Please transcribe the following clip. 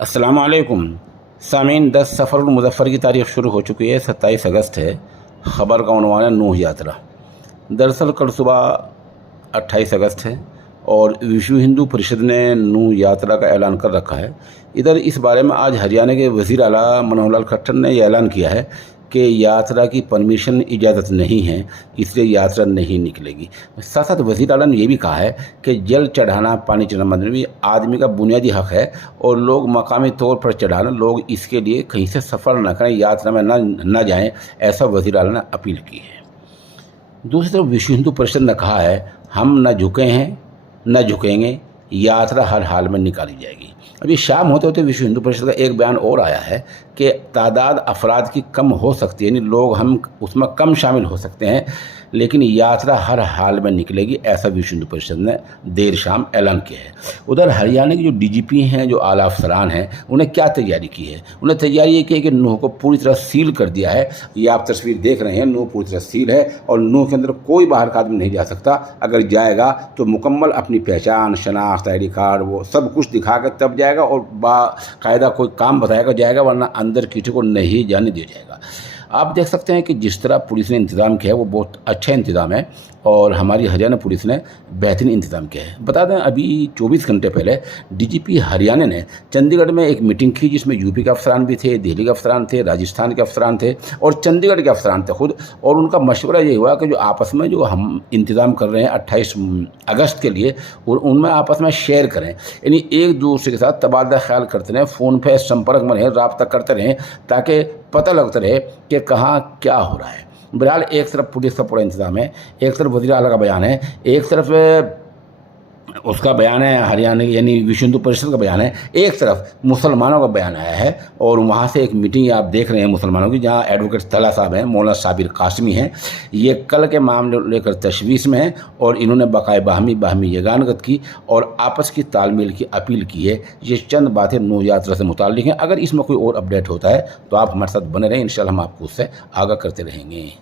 अस्सलाम वालेकुम सामीन। 10 सफ़र मुज़फ़्फ़र की तारीख़ शुरू हो चुकी है। 27 अगस्त है। ख़बर का उन्वान है नूह यात्रा। दरअसल कल सुबह 28 अगस्त है और विश्व हिंदू परिषद ने नूह यात्रा का ऐलान कर रखा है। इधर इस बारे में आज हरियाणा के वज़ीर आला मनोहर लाल खट्टर ने यह ऐलान किया है कि यात्रा की परमिशन इजाज़त नहीं है, इसलिए यात्रा नहीं निकलेगी। साथ साथ वज़ीर आला ने यह भी कहा है कि जल चढ़ाना, पानी चढ़ाना भी आदमी का बुनियादी हक़ है और लोग मकामी तौर पर चढ़ाना, लोग इसके लिए कहीं से सफ़र न करें, यात्रा में न जाएं, ऐसा वज़ीर आला ने अपील की है। दूसरी तरफ विश्व हिंदू परिषद ने कहा है हम न झुके हैं न झुकेंगे, यात्रा हर हाल में निकाली जाएगी। अभी शाम होते होते विश्व हिंदू परिषद का एक बयान और आया है कि तादाद अफराद की कम हो सकती है, यानी लोग हम उसमें कम शामिल हो सकते हैं, लेकिन यात्रा हर हाल में निकलेगी, ऐसा विश्व हिंदू परिषद ने देर शाम ऐलान किया है। उधर हरियाणा के जो डीजीपी हैं, जो आला अफसरान हैं, उन्हें क्या तैयारी की है? उन्हें तैयारी ये की है कि नूह को पूरी तरह सील कर दिया है। ये आप तस्वीर देख रहे हैं, नूह पूरी तरह सील है और नूह के अंदर कोई बाहर का आदमी नहीं जा सकता। अगर जाएगा तो मुकम्मल अपनी पहचान, शनाख्त, आई डी कार्ड, वो सब कुछ दिखा कर तब जाएगा और बाकायदा कोई काम बताएगा जाएगा, वरना अंदर किसी को नहीं जाने दिया जाएगा। आप देख सकते हैं कि जिस तरह पुलिस ने इंतज़ाम किया है वो बहुत अच्छा इंतज़ाम है और हमारी हरियाणा पुलिस ने बेहतरीन इंतज़ाम किया है। बता दें अभी 24 घंटे पहले डीजीपी हरियाणा ने चंडीगढ़ में एक मीटिंग की जिसमें यूपी के अफसरान भी थे, दिल्ली के अफसरान थे, राजस्थान के अफसरान थे और चंडीगढ़ के अफसरान थे खुद। और उनका मशवरा ये हुआ कि जो आपस में जो हम इंतज़ाम कर रहे हैं 28 अगस्त के लिए, और उनमें आपस में शेयर करें, यानी एक दूसरे के साथ तबादला ख्याल करते रहें, फ़ोन पर संपर्क में रहें, रब्ता करते रहें, ताकि पता लगता रहे कि कहाँ क्या हो रहा है। बहरहाल एक तरफ पुलिस का पूरा इंतज़ाम है, एक तरफ वज़ीर आला का बयान है, एक तरफ उसका बयान है हरियाणा यानी विश्व हिंदू परिषद का बयान है, एक तरफ मुसलमानों का बयान आया है। और वहाँ से एक मीटिंग आप देख रहे हैं मुसलमानों की, जहाँ एडवोकेट तला साहब हैं, मौलाना साबिर कासमी हैं, ये कल के मामले लेकर तशवीश में हैं और इन्होंने बकाए बाहमी यगानगत की और आपस की तालमेल की अपील की है। ये चंद बातें नूह यात्रा से मुताल्लिक़ हैं। अगर इसमें कोई और अपडेट होता है तो आप हमारे साथ बने रहें, इंशाअल्लाह हम आपको उससे आगाह करते रहेंगे।